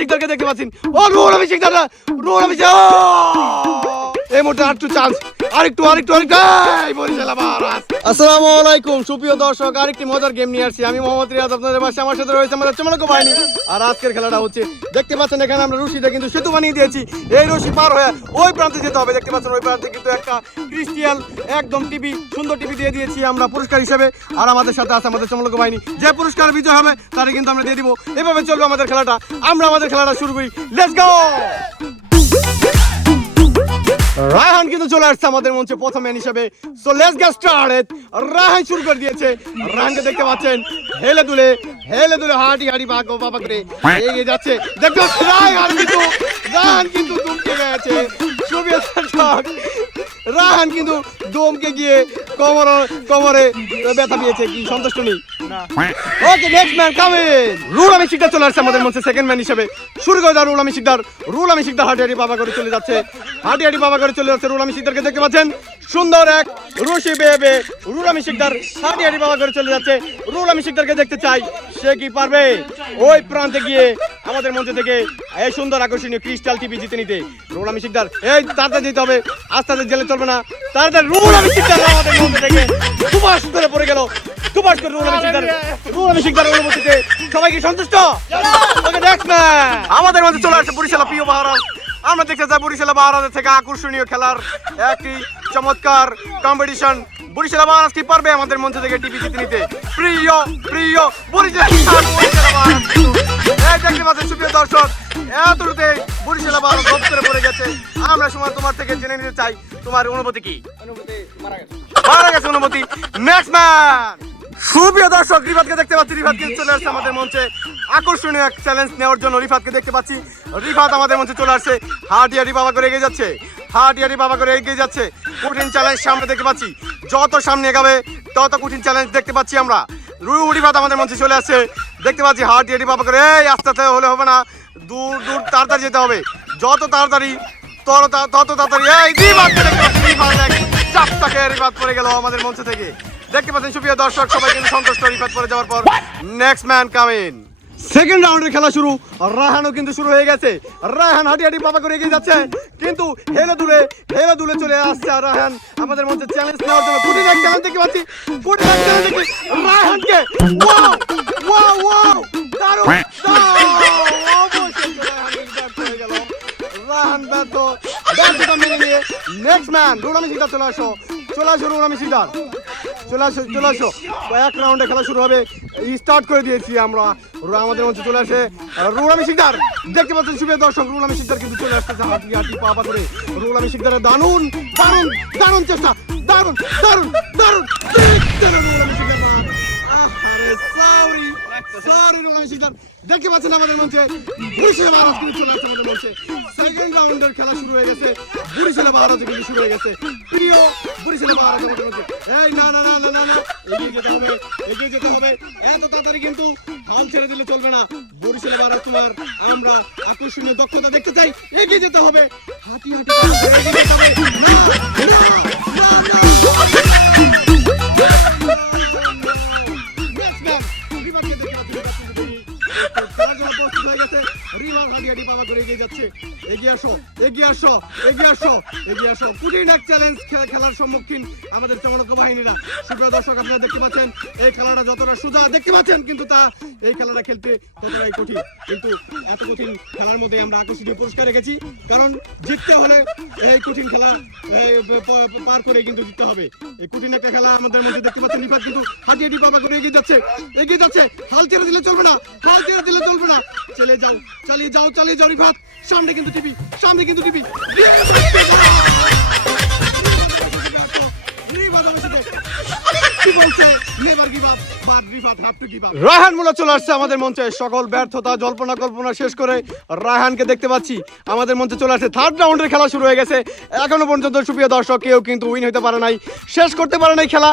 শিকদারকে দেখতে পাচ্ছেন। ও রুহুল আমিন শিকদার, রুহুল আমিন এই মুহূর্তে আরেকটু চান্স, আরেকটু এই বরিশাল আবার। আসসালামু আলাইকুম সুপ্রিয় দর্শক, আরেকটি মজার গেম নিয়ে আসছি আমি মোহাম্মদ রিয়াজ আপনাদের পাশে। আমার সাথে রয়েছে আমাদের চমলক বাহিনী। আর আজকের খেলাটা হচ্ছে দেখতে পাচ্ছেন এখানে আমরা রশিটা কিন্তু সেতু বানিয়ে দিয়েছি। এই রশি পার হয়ে ওই প্রান্তে যেতে হবে। দেখতে পাচ্ছেন ওই প্রান্তে কিন্তু একটা ক্রিস্টাল একদম টিভি, সুন্দর টিভি দিয়ে দিয়েছি আমরা পুরস্কার হিসেবে। আর আমাদের সাথে আছে আমাদের চমলক বাহিনী। যে পুরস্কার বিজয় হবে তারে কিন্তু আমরা দিয়ে দিব। এভাবে চলবে আমাদের খেলাটা। আমরা আমাদের খেলাটা শুরু করি, লেটস গো। রায়হান কিন্তু চলে আসছে আমাদের মঞ্চে প্রথম ম্যান হিসেবে। So let's get started. Raihan শুরু করে দিয়েছে। রায়হানকে দেখতে পাচ্ছেন হেলে দুলে হাঁটি বাবা করে এগিয়ে যাচ্ছে। দেখতে পাচ্ছেন রায়হান কিন্তু দুমকে গেছে। সুপ্রিয় দর্শক, রায়হান কিন্তু দমকে গিয়ে কোমরে ব্যথা পেয়েছে। কি সন্তুষ্ট নেই? ওকে, next man coming. Ruhul Amin Sikdar চলে আসছে আমাদের মঞ্চে সেকেন্ড ম্যান হিসেবে। শুরু করে দাও রুহুল আমিন শিকদার। হাঁটি বাবা করে চলে যাচ্ছে। রুহুল আমিন শিকদারকে দেখতে পাচ্ছেন সুন্দর এক রশি বেয়ে রুহুল আমিন শিকদার হাঁটি বাবা করে চলে যাচ্ছে। রুহুল আমিন শিকদারকে দেখতে চাই সে কি পারবে ওই প্রান্তে গিয়ে আমাদের মঞ্চ থেকে এই সুন্দর আকর্ষণীয় ক্রিস্টাল টিভি জিতে নিতে। রুহুল আমিন শিকদার এই তাড়াতাড়ি যেতে হবে, আস্তে আস্তে জেলে চলবে না। তাড়াতাড়ি রুহুল আমিন শিকদার আমাদের মঞ্চ থেকে সুপাস করে পড়ে গেল। রুহুল আমিন শিকদার অনুমতিতে সবাই কি সন্তুষ্ট? ওকে, নেক্সট ম্যান আমাদের মধ্যে চলে আসছে বরিশাল প্রিয় বাহারাজ। আমরা দেখতে চাই বরিশাল বাহারাজের থেকে আকর্ষণীয় খেলার একটি চমৎকার কম্পিটিশন। বরিশাল বাহারাজ কি পারবে আমাদের মঞ্চ থেকে টিভি জিতে নিতে? প্রিয় বরিশাল বাহারাজ। এই দেখতে পাচ্ছেন সুপ্রিয় দর্শক, এতটুকুতে বরিশাল বাহারাজ গপ করে পড়ে গেছে। আমরা সময় তোমার থেকে জেনে নিতে চাই তোমার অনুভূতি কি? মারা গেছে অনুভূতি। নেক্সট ম্যান সুপ্রিয় দর্শক, রিফাতকে দেখতে পাচ্ছি। রিফাত কিন্তু চলে আসছে আমাদের মঞ্চে আকর্ষণীয় এক চ্যালেঞ্জ নেওয়ার জন্য। রিফাতকে দেখতে পাচ্ছি। রিফাত আমাদের মঞ্চে চলে আসছে। হাঁটি বাবা করে এগিয়ে যাচ্ছে। কঠিন চ্যালেঞ্জ সামনে দেখতে পাচ্ছি। যত সামনে এগাবে তত কঠিন চ্যালেঞ্জ দেখতে পাচ্ছি আমরা। রিফাত আমাদের মঞ্চে চলে আসছে। দেখতে পাচ্ছি হাঁটি বাবা করে। এই আস্তে আস্তে হলে হবে না, দূর তাড়াতাড়ি যেতে হবে। যত তাড়াতাড়ি তত তাড়াতাড়ি। এই রিফাতকে দেখতে পাচ্ছি। রিফাত পড়ে গেল আমাদের মঞ্চ থেকে। দেখতে পাচ্ছেন সুপ্রিয় দর্শক, সবাই কিন্তু সন্তুষ্ট রিফাত পরে যাওয়ার পর। Next man coming. সেকেন্ড রাউন্ডের খেলা শুরু। রায়হানও কিন্তু শুরু হয়ে গেছে। রায়হান হাঁটি বাবা করে এগিয়ে যাচ্ছে, কিন্তু হেলে দুলে চলে আসছে। আর রায়হান আমাদের মধ্যে চ্যালেঞ্জ নেওয়ার জন্য কঠিন এক চ্যালেঞ্জ দেখতে পাচ্ছি। রায়হানকে দারুণ রায়হান ব্যর্থতা মেনে নিয়ে নেক্সট ম্যান রুহুল আমিন শিকদার চলে আসো। রুহুল আমিন শিকদার চলে আসো। এক রাউন্ডে খেলা শুরু হবে, স্টার্ট করে দিয়েছি আমরা। আমাদের মধ্যে চলে আসে রুহুল আমিন শিকদার। দেখতে পাচ্ছেন সুপ্রিয় দর্শক, রুহুল আমিন শিকদার কিন্তু চলে আসতেছে হাঁটি পা করে। রুহুল আমিন শিকদারের দারুণ চেষ্টা, দারুণ দেখতে পাচ্ছেন আমাদের মঞ্চে বরিশাল বাহারাজ কিন্তু চলে আসছে আমাদের মঞ্চে। সেকেন্ড রাউন্ডের খেলা শুরু হয়ে গেছে। বরিশাল বাহারাজ কিন্তু শুরু হয়ে গেছে। প্রিয় বরিশাল বাহারাজ আমাদের মঞ্চে। এই না এগিয়ে যেতে হবে। এত তাড়াতাড়ি কিন্তু হাল ছেড়ে দিলে চলবে না। বরিশাল বাহারাজ তোমার আমরা আকর্ষণীয় দক্ষতা দেখতে চাই। এগিয়ে যেতে হবে, হাঁটি এগিয়ে যেতে হবে। কঠিন এক চ্যালেঞ্জ খেলার সম্মুখীন আমাদের চমলক বাহিনীরা। সুপ্রিয় দর্শক, আপনারা দেখতে পাচ্ছেন এই খেলাটা যতটা সোজা দেখতে পাচ্ছেন, কিন্তু এই খেলাটা খেলতে ততটাই কঠিন। কিন্তু এত কঠিন খেলার মধ্যে আমরা আকর্ষণীয় পুরস্কার রেখেছি, কারণ জিততে হলে এই কঠিন খেলা পার করে কিন্তু জিততে হবে। এই কঠিন একটা খেলা আমাদের মধ্যে দেখতে পাচ্ছেন। রিফাত কিন্তু হাঁটি বাবা করে এগিয়ে যাচ্ছে। হাল ছেড়ে দিলে চলবে না। চালিয়ে যাও রিফাত। সামনে কিন্তু টিভি। রায়হান মুলা চলে আসছে আমাদের মঞ্চে। সকল ব্যর্থতা জল্পনা কল্পনা শেষ করে রায়হানকে দেখতে পাচ্ছি আমাদের মঞ্চে চলে আসছে। থার্ড রাউন্ডের খেলা শুরু হয়ে গেছে। এখনো পর্যন্ত সুপ্রিয় দর্শক কেউ কিন্তু উইন হতে পারে নাই, শেষ করতে পারে নাই খেলা।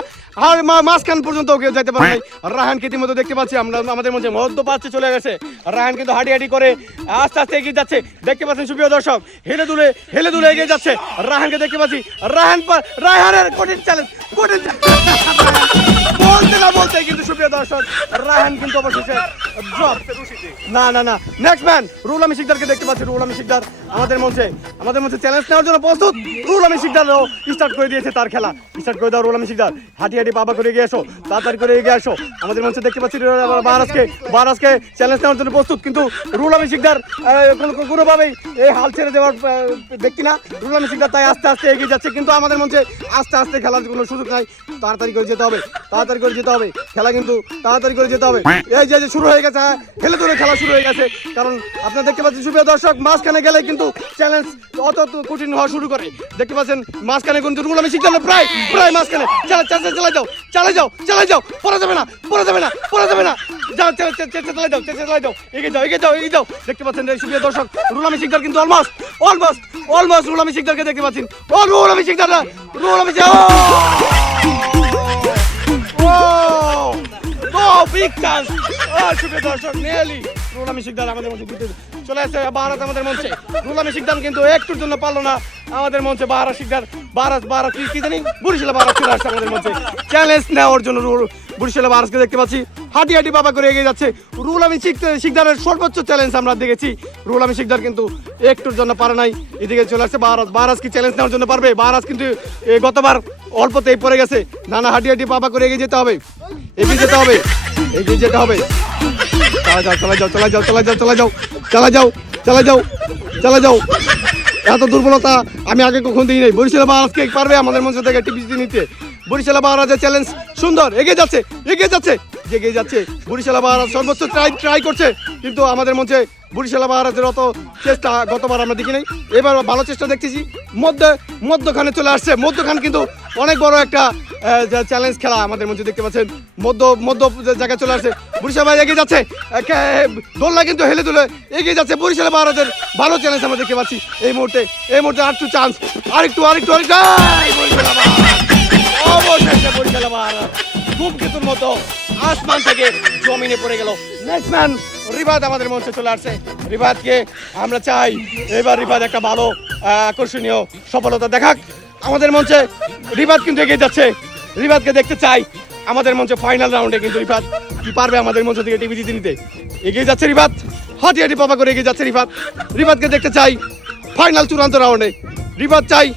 আর মাঝখান পর্যন্ত কেউ যেতে পারে নাই। রায়হানকে ইতিমধ্যে দেখতে পাচ্ছি আমরা আমাদের মধ্যে মধ্যপ্রাচ্যে চলে গেছে। রায়হান কিন্তু হাঁটি করে আস্তে আস্তে এগিয়ে যাচ্ছে। দেখতে পাচ্ছেন সুপ্রিয় দর্শক, হেলে দুলে এগিয়ে যাচ্ছে। রায়হানকে দেখতে পাচ্ছি। রায়হানের কঠিন চ্যালেঞ্জ বলতে বলতে কিন্তু সুপ্রিয় দর্শক রায়হান কিন্তু অবশেষে ড্রপ। না না না, নেক্সট ম্যান রুহুল আমিন শিকদারকে দেখতে পাচ্ছি। রুহুল আমিন শিকদার আমাদের মঞ্চে চ্যালেঞ্জ নেওয়ার জন্য প্রস্তুত। রুহুল আমিন শিকদারও স্টার্ট করে দিয়েছে তার খেলা। স্টার্ট করে দাও রুহুল আমিন শিকদার, হাঁটি হাঁটি বাবা করে এগিয়ে আসো, তাড়াতাড়ি করে এগিয়ে আসো। আমাদের মঞ্চে দেখতে পাচ্ছি বারাজকে চ্যালেঞ্জ নেওয়ার জন্য প্রস্তুত, কিন্তু রুহুল আমিন শিকদার কোনোভাবেই এই হাল ছেড়ে দেওয়ার ব্যক্তি না। রুহুল আমিন শিকদার তাই আস্তে আস্তে এগিয়ে যাচ্ছে, কিন্তু আমাদের মঞ্চে আস্তে আস্তে খেলার কোনো সুযোগ নাই। তাড়াতাড়ি করে যেতে হবে, তাড়াতাড়ি করে যেতে হবে, খেলা কিন্তু তাড়াতাড়ি করে যেতে হবে। এই যে শুরু হয়ে গেছে, হেলে ধরে খেলা শুরু হয়ে গেছে। কারণ আপনারা দেখতে পাচ্ছেন সুপ্রিয় দর্শক, মাঝখানে গেলে কিন্তু চ্যালেঞ্জ অত কঠিন হওয়া শুরু করে। দেখতে পাচ্ছেন মাঝখানে কিন্তু রুহুল আমিন শিকদার প্রায় মাঝখানে। চালাই যাও, পড়া যাবে না, চালাই যাও, এগিয়ে যাও। দেখতে পাচ্ছেন সুপ্রিয় দর্শক, রুহুল আমিন শিকদার কিন্তু অলমোস্ট রুহুল আমিন শিকদারকে দেখতে পাচ্ছেন। Ruhul Amin Sikdar big chance. সুপ্রিয় দর্শক, নিয়ারলি রুহুল আমিন শিকদার আমাদের মধ্যে চলে আসছে। বাহারাত আমাদের মঞ্চে, রুহুল আমিন শিকদার কিন্তু একটুর জন্য পারলো না আমাদের মঞ্চে। বাহারাত শিকদার কি জানি বরিশাল বাহারাত চলে আসছে আমাদের মঞ্চে চ্যালেঞ্জ নেওয়ার জন্য। বরিশাল বাহারাতকে দেখতে পাচ্ছি হাঁটি হাঁটি বাবা করে এগিয়ে যাচ্ছে। রুহুল আমিন শিকদারের সর্বোচ্চ চ্যালেঞ্জ আমরা দেখেছি। রুহুল আমিন শিকদার কিন্তু একটুর জন্য পারে নাই, এদিকে চলে আসছে বাহারাত কি চ্যালেঞ্জ নেওয়ার জন্য পারবে? বাহারাত কিন্তু গতবার অল্পতেই পড়ে গেছে। নানা হাঁটি হাঁটি বাবা করে এগিয়ে যেতে হবে। চালা যাও। এত দুর্বলতা আমি আগে কখন দিই নাই। বরিশাল বাহারাজকে পারবে আমাদের মঞ্চ থেকে টিভিতে নিতে? বরিশাল বাহারাজের চ্যালেঞ্জ সুন্দর, এগিয়ে যাচ্ছে। বরিশাল বাহারাজ সর্বোচ্চ ট্রাই করছে, কিন্তু আমাদের মঞ্চে বরিশাল বাহারাজের অত চেষ্টা গতবার আমরা দেখি নাই। এবার ভালো চেষ্টা দেখতেছি। মধ্যখানে চলে আসছে। মধ্যখান কিন্তু অনেক বড় একটা চ্যালেঞ্জ খেলা আমাদের মধ্যে দেখতে পাচ্ছেন। মধ্য জায়গায় চলে আসছে। বরিশাল ভাই এগিয়ে যাচ্ছে, দোলনা কিন্তু হেলে দুলে এগিয়ে যাচ্ছে। বরিশাল বাহারাজের ভালো চ্যালেঞ্জ আমরা দেখতে পাচ্ছি এই মুহূর্তে। আর একটু চান্স, আরেকটু অবশেষে বরিশাল বাহারাজ ধূমকেতুর মতো আসমান থেকে জমিনে পড়ে গেল। নেক্সট ম্যান রিবাদ আমাদের মঞ্চে চলে আসছে। রিবাদকে আমরা চাই এবার রিবাদ একটা ভালো আকর্ষণীয় সফলতা দেখাক আমাদের মঞ্চে। রিবাদ কিন্তু এগিয়ে যাচ্ছে, রিবাদকে দেখতে চাই আমাদের মঞ্চে ফাইনাল রাউন্ডে। কিন্তু রিবাদ কি পারবে আমাদের মঞ্চ থেকে টিভি জিতে নিতে? এগিয়ে যাচ্ছে রিবাদ, হাঁটি হাঁটি পাপা করে এগিয়ে যাচ্ছে রিবাদকে দেখতে চাই ফাইনাল চূড়ান্ত রাউন্ডে। রিবাদ চাই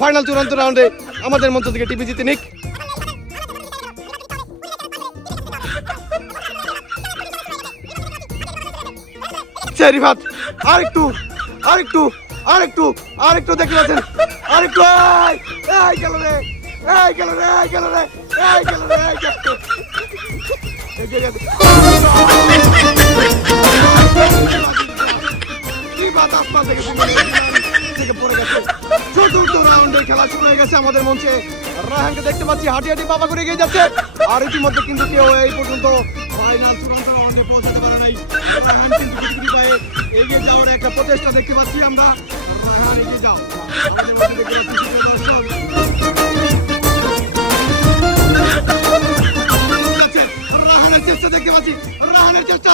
ফাইনাল চূড়ান্ত রাউন্ডে আমাদের মঞ্চ থেকে টিভি জিতে নিক। রিবাদ আরেকটু দেখতে পাচ্ছেন, আরেকটু গেল রে। চতুর্থ রাউন্ডের খেলা শুরু হয়ে গেছে আমাদের মঞ্চে। রায়হানকে দেখতে পাচ্ছি হাঁটি হাঁটি বাবা করে এগিয়ে যাচ্ছে। আর ইতিমধ্যে কিন্তু কেউ এই পর্যন্ত ফাইনাল চূড়ান্ত রাউন্ডে পৌঁছাতে পারে নাই। রায়হান কিন্তু গুটি পায়ে এগিয়ে যাওয়ার একটা প্রচেষ্টা দেখতে পাচ্ছি আমরা। রায়হান এগিয়ে যাও, আমাদের মধ্যে দেখতে পাচ্ছি দর্শক। রায়হানের চেষ্টা দেখতে পাচ্ছি, রায়হানের চেষ্টা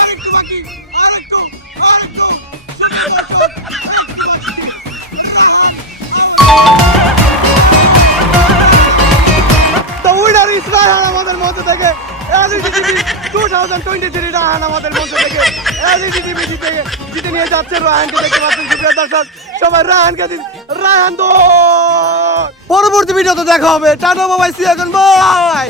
আরেকটু বাকি, আরেকটু রায়হান আমাদের মঞ্চ থেকে 2023 রায়হান আমাদের মঞ্চ থেকে জিতে নিয়ে যাচ্ছে। রায়হানকে দেখতে পাচ্ছেন সুপ্রিয় দর্শক, সবাই রায়হান তো পরবর্তী ভিডিওতে দেখা হবে। টাটা বাবাই, সি ইউ, বাই।